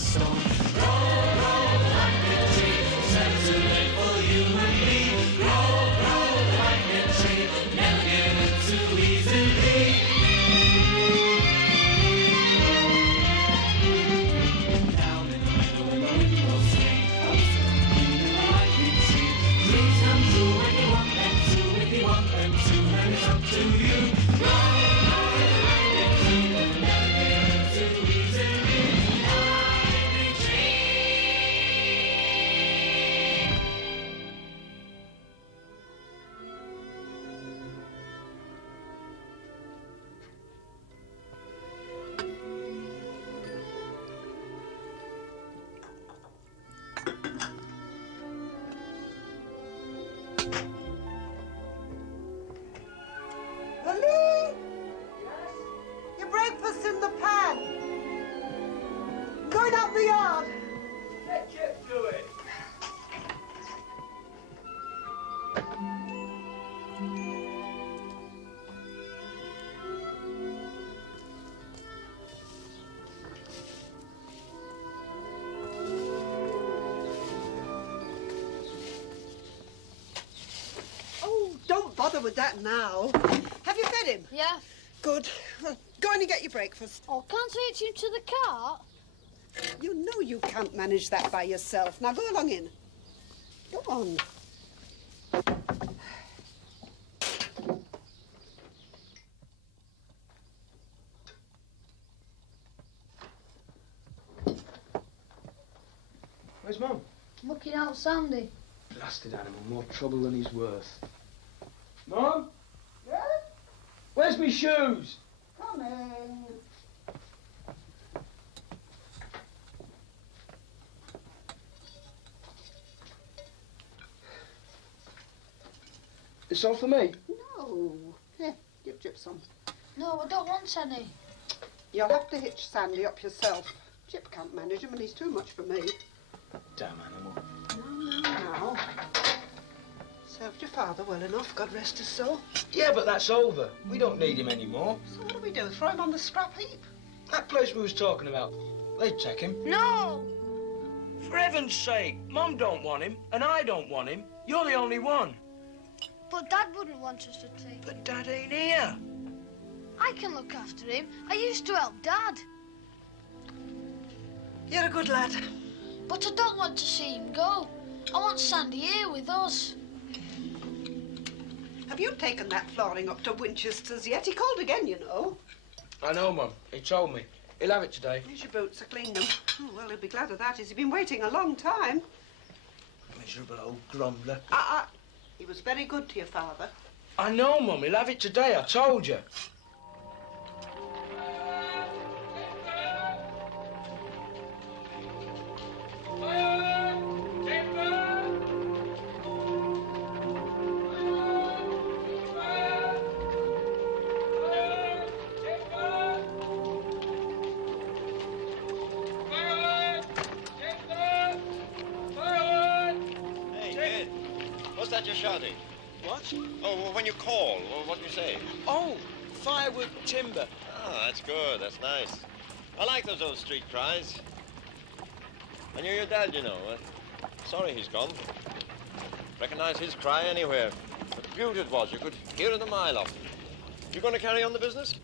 stone. Grow, grow like a tree, set to live for you and me. Grow, grow like a tree, never give in too easily. Down in the middle of the window swing, coast of the green and the lightning tree. Dreams come true when you want them to, if you want them to, then it's up to you. Grow, grow like a tree, never give in too easily. Lightning tree. Lily! Your breakfast's in the pan. Going out the yard. Get Chip to it. Oh, don't bother with that now. Have you fed him? Yeah. Good. Well, go in and get your breakfast. Oh, can't I hitch him to the cart? You know you can't manage that by yourself. Now go along in. Go on. Where's Mum? Looking out Sandy. Blasted animal, more trouble than he's worth. Mum? Yeah? Where's me shoes? Come in. It's all for me? No. Here, give Chip some. No, I don't want any. You'll have to hitch Sandy up yourself. Chip can't manage him and he's too much for me. Damn animal. Now. Served your father well enough, God rest his soul. Yeah, but that's over. We don't need him anymore. So what do we do? Throw him on the scrap heap? That place we was talking about, they'd take him. No! For heaven's sake, Mum don't want him, and I don't want him. You're the only one. But Dad wouldn't want us to take. But Dad ain't here. I can look after him. I used to help Dad. You're a good lad. But I don't want to see him go. I want Sandy here with us. Have you taken that flooring up to Winchester's yet? He called again, you know. I know, Mum. He told me. He'll have it today. Here's your boots. I cleaned them. Oh, well, he'll be glad of that. He's been waiting a long time. Miserable old grumbler. He was very good to your father. I know, Mum. He'll have it today. I told you. What's that you're shouting? What? Oh, well, when you call, what do you say? Oh, firewood timber. Ah, that's good. That's nice. I like those old street cries. I knew your dad, you know. Sorry he's gone. Recognize his cry anywhere. What a beaut it was. You could hear it a mile off. You going to carry on the business?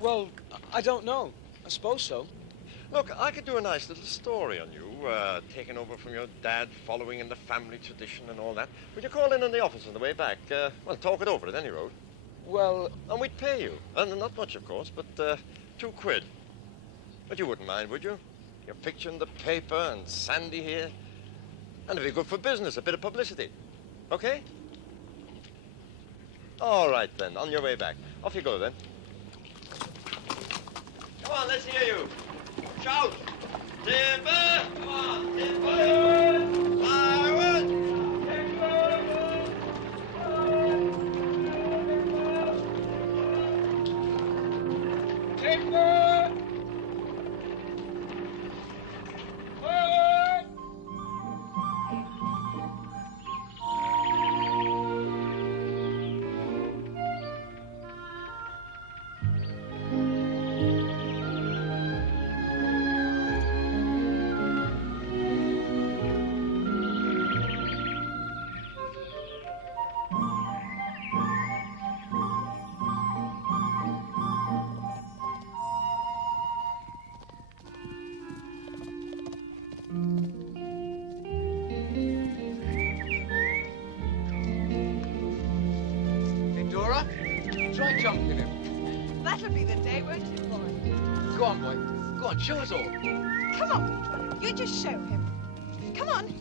Well, I don't know. I suppose so. Look, I could do a nice little story on you, taking over from your dad, following in the family tradition and all that. Would you call in the office on the way back? Well, talk it over at any road. Well, And we'd pay you. And not much, of course, but £2. But you wouldn't mind, would you? Your picture in the paper and Sandy here. And it'd be good for business, a bit of publicity. Okay? All right, then. On your way back. Off you go, then. Come on, let's hear you. Shout! Timber! Come on, timber! Firewood! timber! Forward! That'll be the day, won't it, boy? Go on, boy. Go on, show us all. Come on, Peter. You just show him. Come on.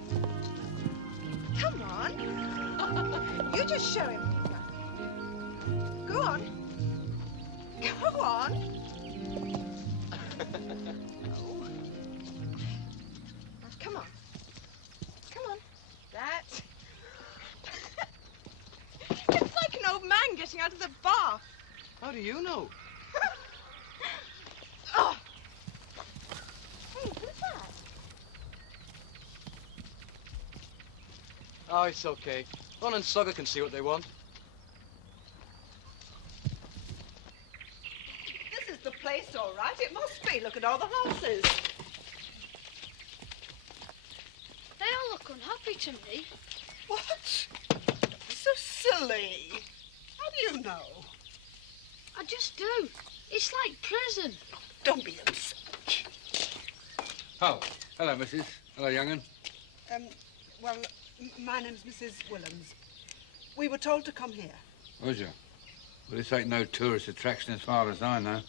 Come on. You just show him, Peter. Go on. Go on. Oh. Now, come on. Come on. That. It's like an old man getting out of the bath. How do you know? Oh. Hey, who's that? Oh, it's okay. Ron and Slugger can see what they want. This is the place, all right. It must be. Look at all the horses. They all look unhappy to me. What? So silly. How do you know? I just do. It's like prison. Don't be upset. Oh, hello, Mrs. Hello, young'un. Well, my name's Mrs. Willems. We were told to come here. Was you? Well, this ain't no tourist attraction as far as I know.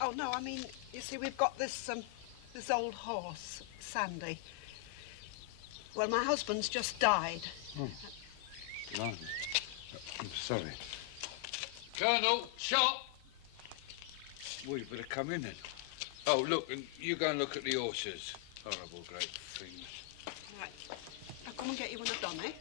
Oh, no, I mean, you see, we've got this old horse, Sandy. Well, my husband's just died. Oh, blimey. I'm sorry. Colonel, shot! Well, you better come in then. Oh, look, and you go and look at the horses. Horrible great things. Right. I'll come and get you when I've done, eh?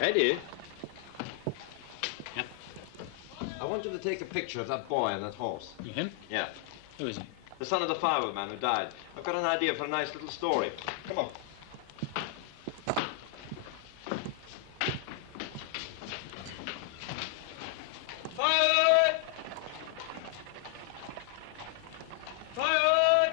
Eddie? Yeah? I want you to take a picture of that boy and that horse. Him? Yeah. Who is he? The son of the firewood man who died. I've got an idea for a nice little story. Come on. Firewood! Firewood!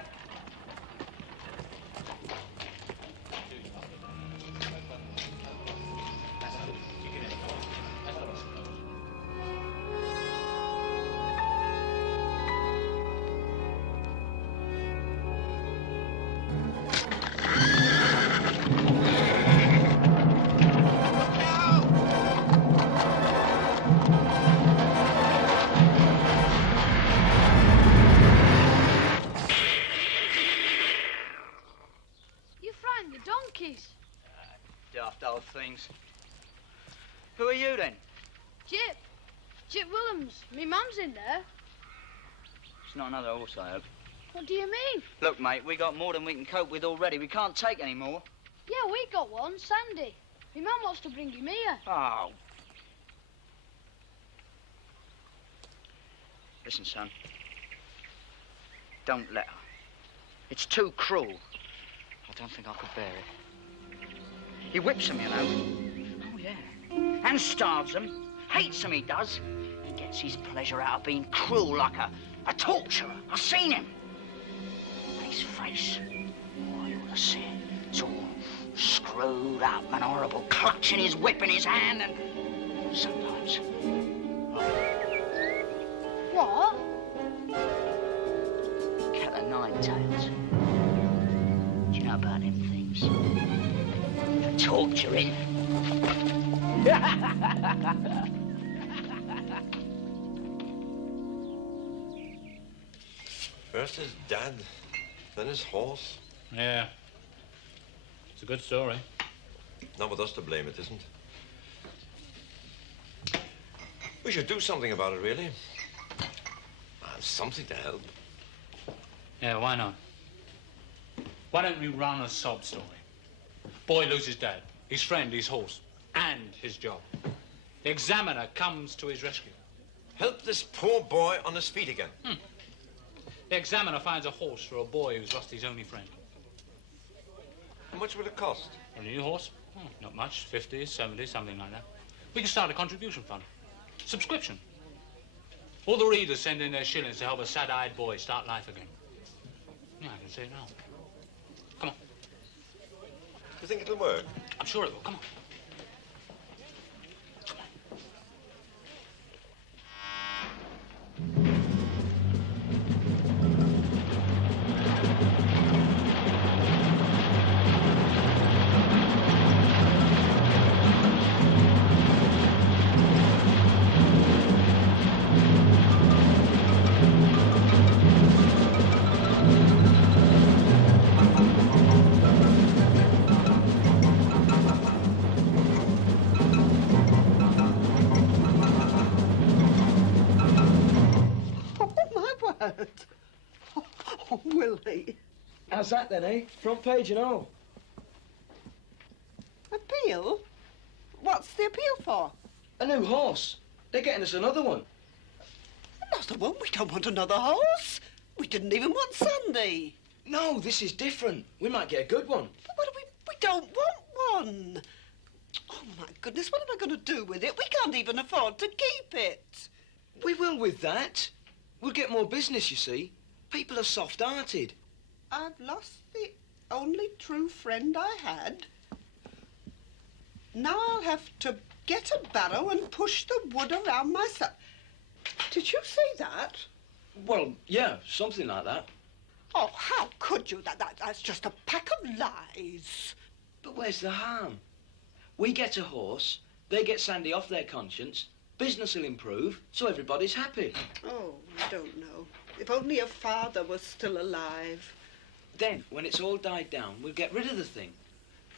You frightened the donkeys. Daft old things. Who are you then? Jip. Jip Willems. Me mum's in there. It's not another horse, I hope. What do you mean? Look, mate, we got more than we can cope with already. We can't take any more. Yeah, we got one, Sandy. Me mum wants to bring him here. Oh. Listen, son. Don't let her. It's too cruel. I don't think I could bear it. He whips them, you know. Oh, yeah. And starves them. Hates them, he does. He gets his pleasure out of being cruel like a torturer. I've seen him. And his face. Oh, you ought to see it. It's all screwed up and horrible, clutching his whip in his hand and sometimes... What? Cat o' nine tails. Do you know about them things? For torturing. First his dad, then his horse. Yeah. It's a good story. Not with us to blame, it isn't. We should do something about it, really. something to help. Yeah, why not? Why don't we run a sob story? Boy loses dad, his friend, his horse, and his job. The Examiner comes to his rescue. Help this poor boy on his feet again. The Examiner finds a horse for a boy who's lost his only friend. How much will it cost? A new horse? Not much, 50, 70, something like that. We can start a contribution fund. Subscription. All the readers send in their shillings to help a sad-eyed boy start life again. Yeah, I can see it now. Come on. You think it'll work? I'm sure it will. Come on. Oh, Willie. How's that then, eh? Front page and all. Appeal? What's the appeal for? A new horse. They're getting us another one. Another one? We don't want another horse. We didn't even want Sandy. No, this is different. We might get a good one. But what do we don't want one. Oh, my goodness, what am I going to do with it? We can't even afford to keep it. We will with that. We'll get more business, you see. People are soft-hearted. I've lost the only true friend I had. Now I'll have to get a barrow and push the wood around myself. Did you say that? Well, yeah, something like that. Oh, how could you? That's just a pack of lies. But where's the harm? We get a horse, they get Sandy off their conscience, business will improve, so everybody's happy. Oh, I don't know. If only your father was still alive. Then, when it's all died down, we'll get rid of the thing.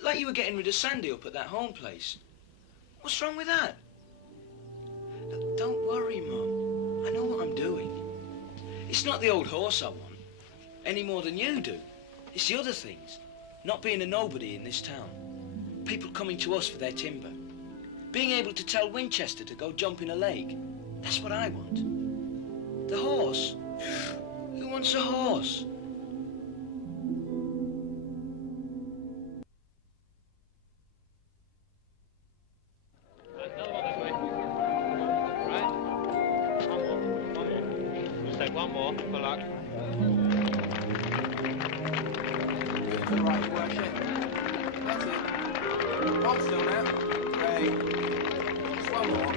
Like you were getting rid of Sandy up at that home place. What's wrong with that? Look, don't worry, Mum. I know what I'm doing. It's not the old horse I want, any more than you do. It's the other things. Not being a nobody in this town. People coming to us for their timber. Being able to tell Winchester to go jump in a lake. That's what I want. The horse. Who wants a horse? One more, for luck. To the right, your worship. That's it. Hold still now. Great. Just one more.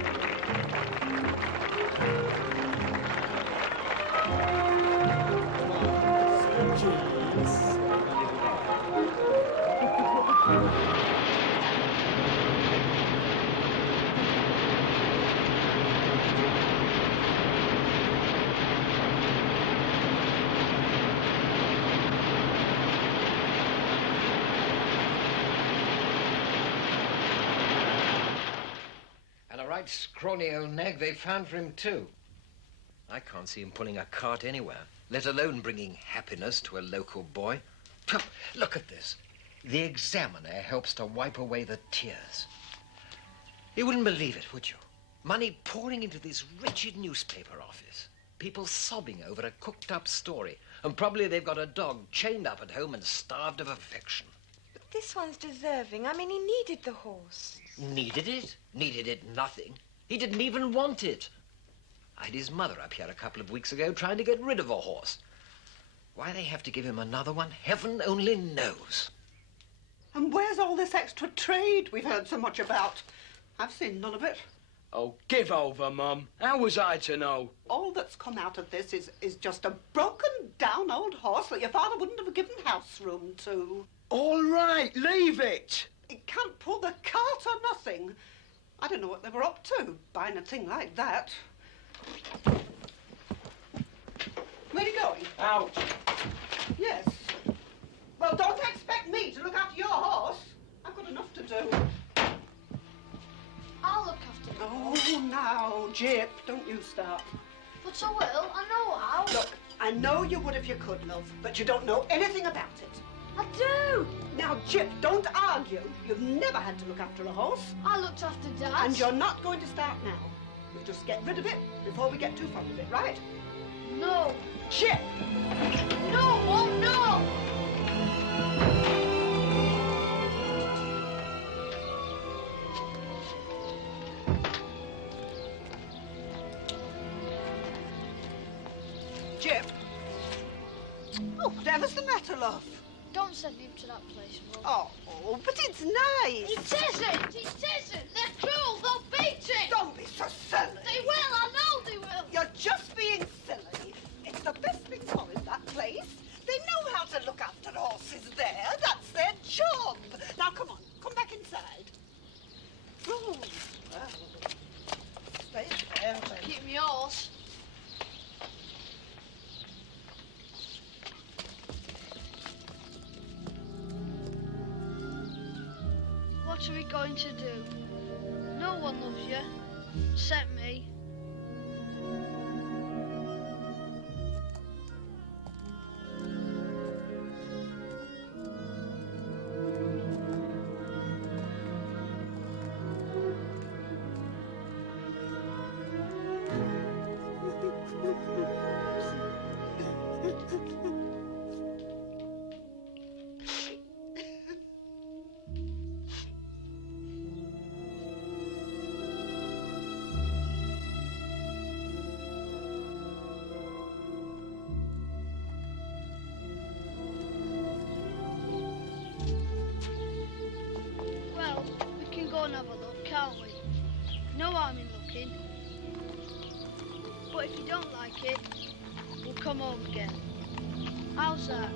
Scrawny old nag they found for him, too. I can't see him pulling a cart anywhere, let alone bringing happiness to a local boy. Look at this. The Examiner helps to wipe away the tears. You wouldn't believe it, would you? Money pouring into this wretched newspaper office. People sobbing over a cooked-up story. And probably they've got a dog chained up at home and starved of affection. But this one's deserving. I mean, he needed the horse. Needed it? Needed it nothing. He didn't even want it. I had his mother up here a couple of weeks ago trying to get rid of a horse. Why they have to give him another one, heaven only knows. And where's all this extra trade we've heard so much about? I've seen none of it. Oh, give over, Mum. How was I to know? All that's come out of this is just a broken-down old horse that your father wouldn't have given house room to. All right, leave it. It can't pull the cart or nothing. I don't know what they were up to, buying a thing like that. Where are you going? Out. Yes. Well, don't expect me to look after your horse. I've got enough to do. I'll look after you. Oh, now, Jip, don't you start. But I will. I know how. Look, I know you would if you could, love, but you don't know anything about it. I do. Now, Jip, don't argue. You've never had to look after a horse. I looked after Dad. And you're not going to start now. We'll just get rid of it before we get too fond of it, right? No. Jip! No, Mum, no! Jip? Oh, whatever's the matter, love? Don't send him to that place, Mum. Oh, but it's nice. It isn't! It isn't! They're cruel! They'll beat him! Don't be so silly. They will! I know they will! You're just being silly. It's the best thing for in that place. They know how to look after horses there. That's their job. Now, come on. Come back inside. Oh, well. Stay there, then. Keep me horse. What are we going to do? No one loves you, except me. Well, we can go and have a look, can't we? No harm in looking. But if you don't like it, we'll come home again. How's that?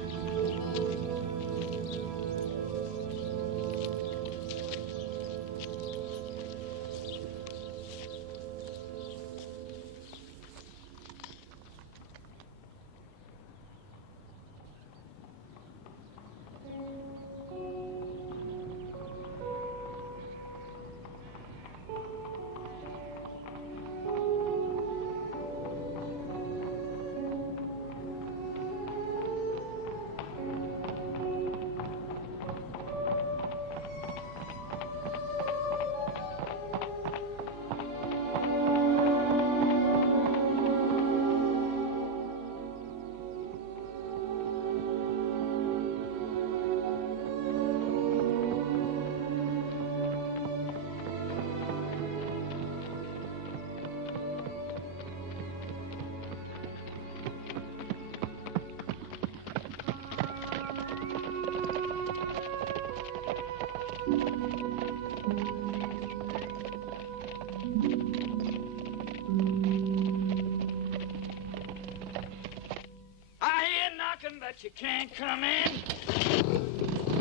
I hear knocking, but you can't come in.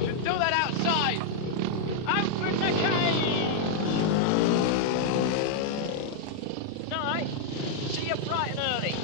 Should do that outside. Open the cage! Night. See you bright and early.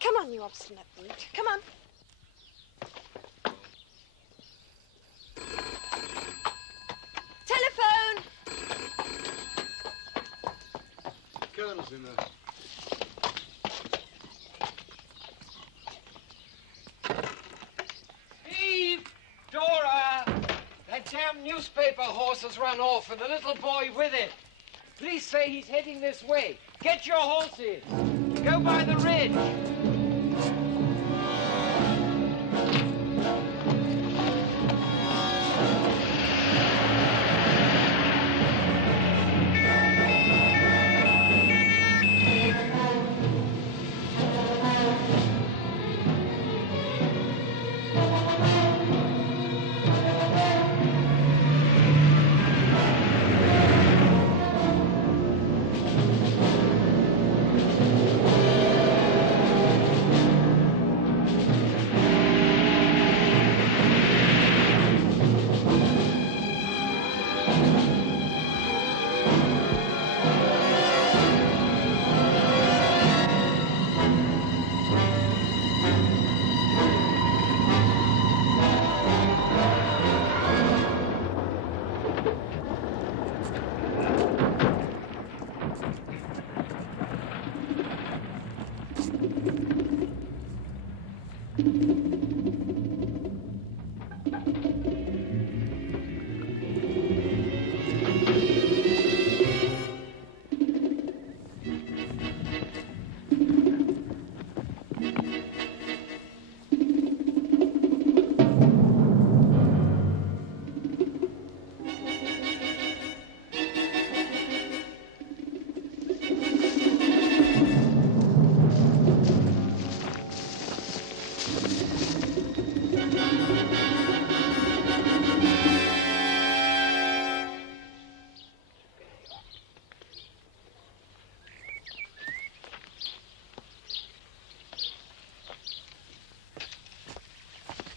Come on, you obstinate brute. Come on. Telephone! Colonel's in there. newspaper horse has run off and the little boy with it. Police say he's heading this way. Get your horses. Go by the ridge.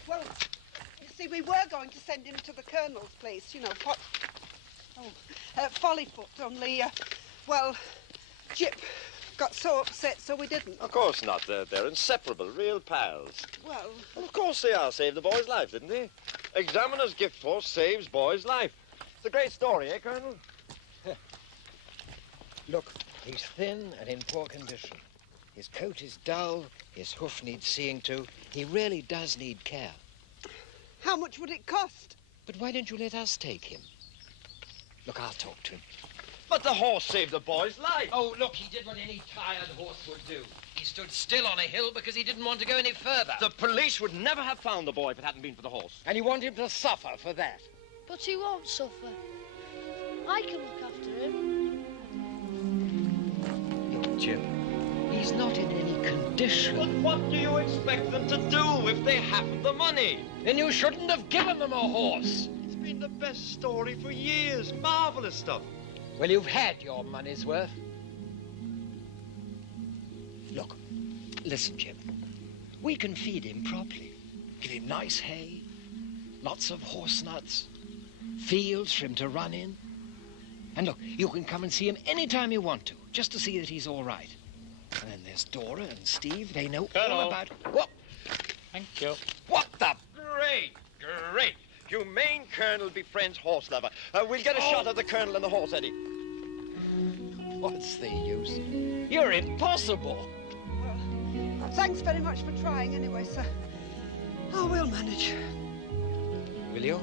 Well, you see, we were going to send him to the Colonel's place, you know, Follyfoot, only, well, Jip got so upset, so we didn't. Of course not. They're inseparable, real pals. Well, Well, of course they are. Saved the boy's life, didn't he? Examiner's gift horse saves boy's life. It's a great story, eh, Colonel? Look, he's thin and in poor condition. His coat is dull, his hoof needs seeing to. He really does need care. how much would it cost? But why don't you let us take him? Look, I'll talk to him. But the horse saved the boy's life. Oh, look, he did what any tired horse would do. He stood still on a hill because he didn't want to go any further. The police would never have found the boy if it hadn't been for the horse. And you want him to suffer for that? But he won't suffer. I can look after him. Look, Jim, he's not in any condition. But what do you expect them to do if they haven't the money? Then you shouldn't have given them a horse. It's been the best story for years. Marvelous stuff. Well, you've had your money's worth. Look, listen, Jim. We can feed him properly. Give him nice hay, lots of horse nuts, fields for him to run in. And look, you can come and see him any time you want to, just to see that he's all right. And then there's Dora and Steve. They know all about... What? Thank you. What the... Great, great. Humane Colonel befriends horse lover. We'll get a shot of the Colonel and the horse, Eddie. What's the use? You're impossible. Well, thanks very much for trying anyway, sir. Oh, we'll manage. Will you?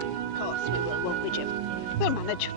Of course we will, won't we, Jim? We'll manage.